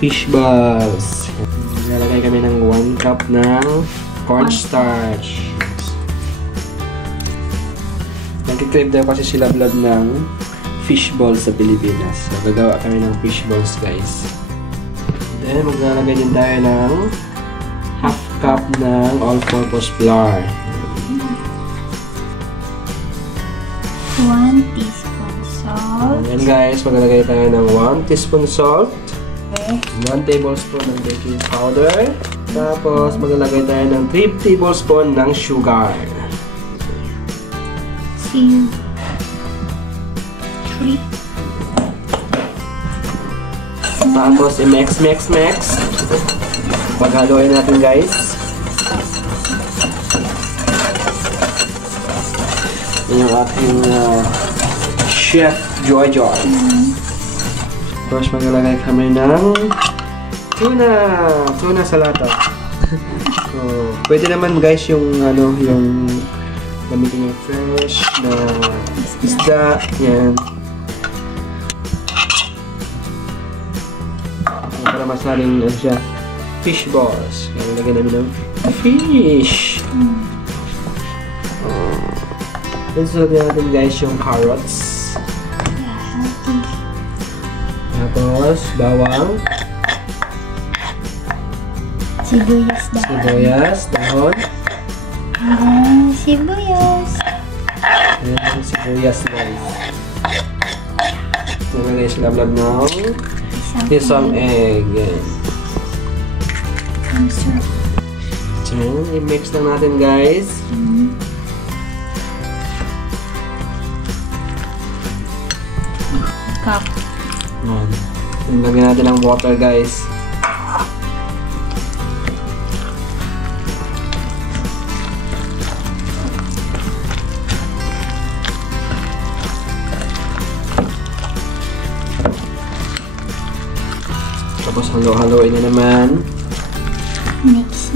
fish balls. Lalagay kami ng 1 cup ng cornstarch. Nagkikrave daw kasi sila blood ng fish balls sa Pilipinas. So, gagawa kami ng fish balls, guys. Then, maglalagay din tayo ng half cup ng all-purpose flour. 1 teaspoon salt. Ayan, guys, maglalagay tayo ng 1 teaspoon salt. 1 tablespoon ng baking powder. Tapos, maglalagay tayo ng 3 tablespoon ng sugar. 2, 3. Tapos, i-mix. Paghaluin natin, guys. Yan yung ating Chef Joy. Tapos, maglalagay kami ng tuna sa lata. So, pwede naman, guys, yung gamitin yung fresh na isda. Yan. Para masaling siya, fish balls. Kaya lagyan namin ng fish. Then sunod natin, guys, yung carrots. Tapos bawang, sibuyas, dahon. Sibuyas. Ayan yung sibuyas, guys. Nalagay sila vlog ng isang egg. So, i-mix lang natin, guys. Cup. Lagyan natin ng water, guys. Tapos halo-haloin na naman. Mix.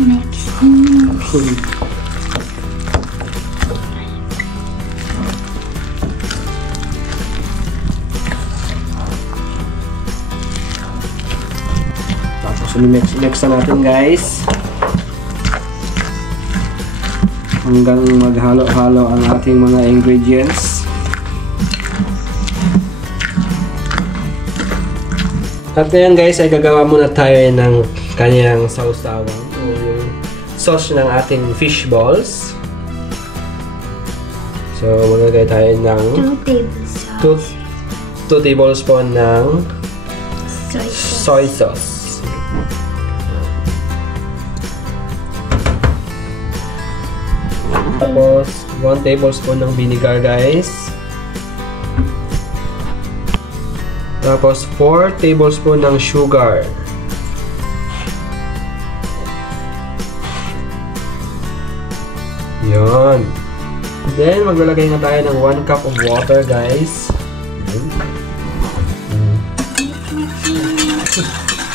Tapos i-mix na natin, guys. Hanggang maghalo-halo ang ating mga ingredients. At ngayon, guys, ay gagawa muna tayo ng kanyang sausawan o yung sauce ng ating fish balls. So, maglagay tayo ng 2 tablespoon ng soy sauce. Tapos, 1 tablespoon ng vinegar, guys. Tapos, 4 tablespoon ng sugar. Yan. Then, maglalagay na tayo ng 1 cup of water, guys.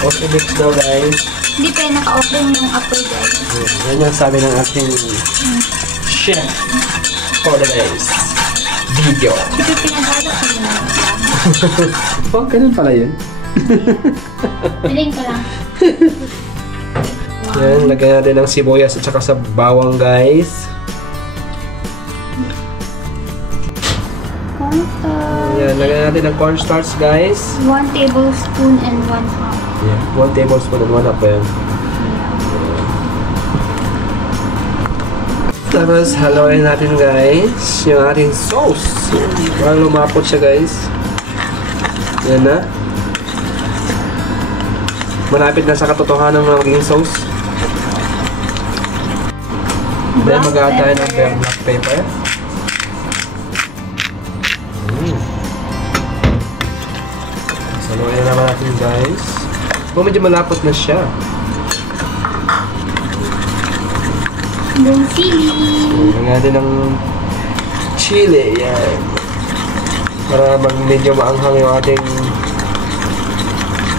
Tapos, i-mix daw, guys. Hindi tayo naka-open yung apoy, guys. Yan yung sabi ng ating chef for the days video. Ito pinagalo ko na. Oh, ganun pala yun. Piling ko lang. Yan, lagyan natin ng sibuyas at saka sa bawang, guys. Yan, lagyan natin ng cornstarch, guys. 1 tablespoon and 1 half. Yeah, 1 tablespoon and 1 half yan. Tapos, haluin natin, guys, yung ating sauce. Para lumapot siya, guys. Yan na. Malapit na sa katotohanan ng magiging sauce. Then, mag-add tayo ng black pepper. Saluhin naman natin, guys. Kung medyo malapot na siya. Yung chili. Lagyan natin ng chili. Yan. Para medyo maanghang yung ating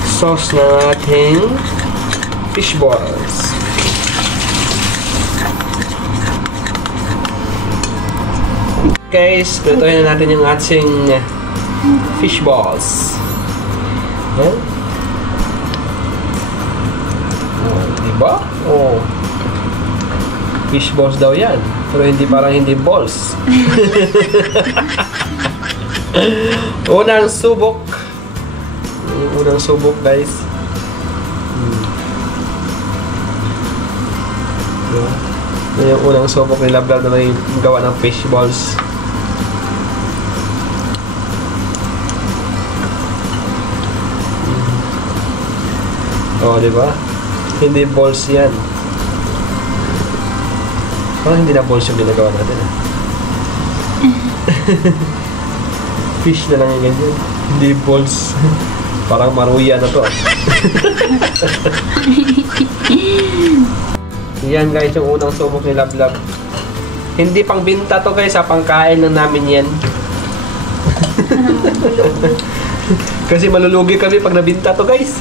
sauce ng ating fish balls. Guys, prituhin na natin yung ating fish balls. Yan. Ba? Oh. Fish balls daw yan. Pero hindi, parang hindi balls. Unang subok. Yung unang subok, guys. Diba? Yung unang subok ni Lablab na may gawa ng fish balls. Oh, di ba? Hindi balls yan. Parang hindi na balls yung ginagawa natin. Fish na lang yung ganyan. Hindi balls. Parang maruya na to. Yan guys, yung unang subok ni Lablab. Hindi pang binta to guys, pangkain lang namin yan. Kasi malulugi kami pag nabinta to guys.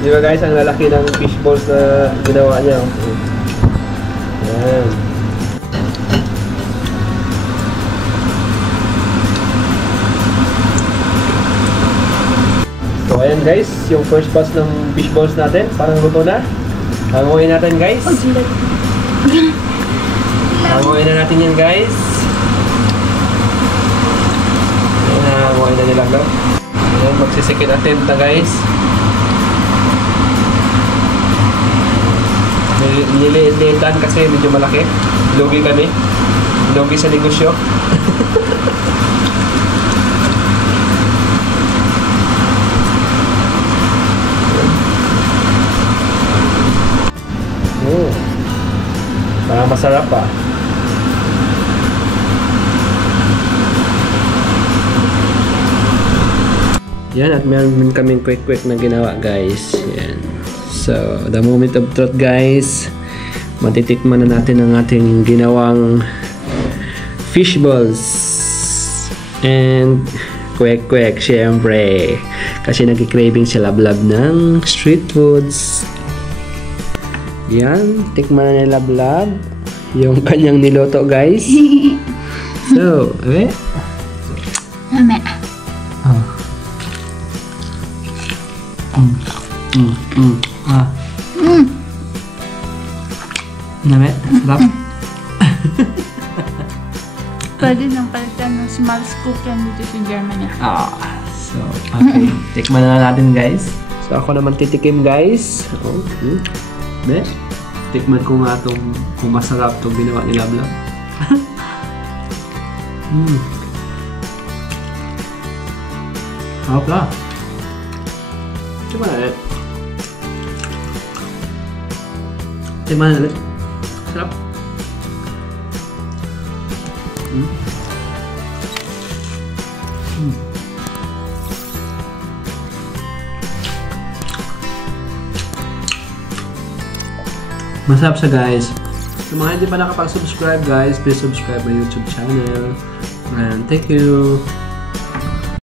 Di ba guys, ang lalaki ng fish balls na ginawa niya. Ayan. So ayan guys, yung first batch ng fish balls natin, parang luto na. Hanguin natin guys. Hanguin na natin yan guys. Ayan na, hanguin na nila lang. Ayan, magsisikit attempt na guys. Niliitan kasi medyo malaki. Lugi kami. Lugi sa negosyo. Oh. Parang masarap pa. Yan, at meron kaming quick na ginawa guys. Yan. So, the moment of truth guys, matitikman na natin ang ating ginawang fish balls and kwek syempre kasi nagki-craving si Lablab ng street foods. Yan, tikman na ni Lablab yung kanyang niloto guys. So, Mame. Name, sarap. Pwede nang palitan ng Smalls Cooking dito sa Germany. So, okay. Tikman na natin guys. So, ako naman titikim guys. Tikman ko nga itong kung masarap itong ginawa ni Lablab. Sarap na. Tikman na ulit. Tikman na ulit. Sarap. Masarap siya guys. Sa mga hindi pa nakapag-subscribe guys, please subscribe my YouTube channel. And thank you.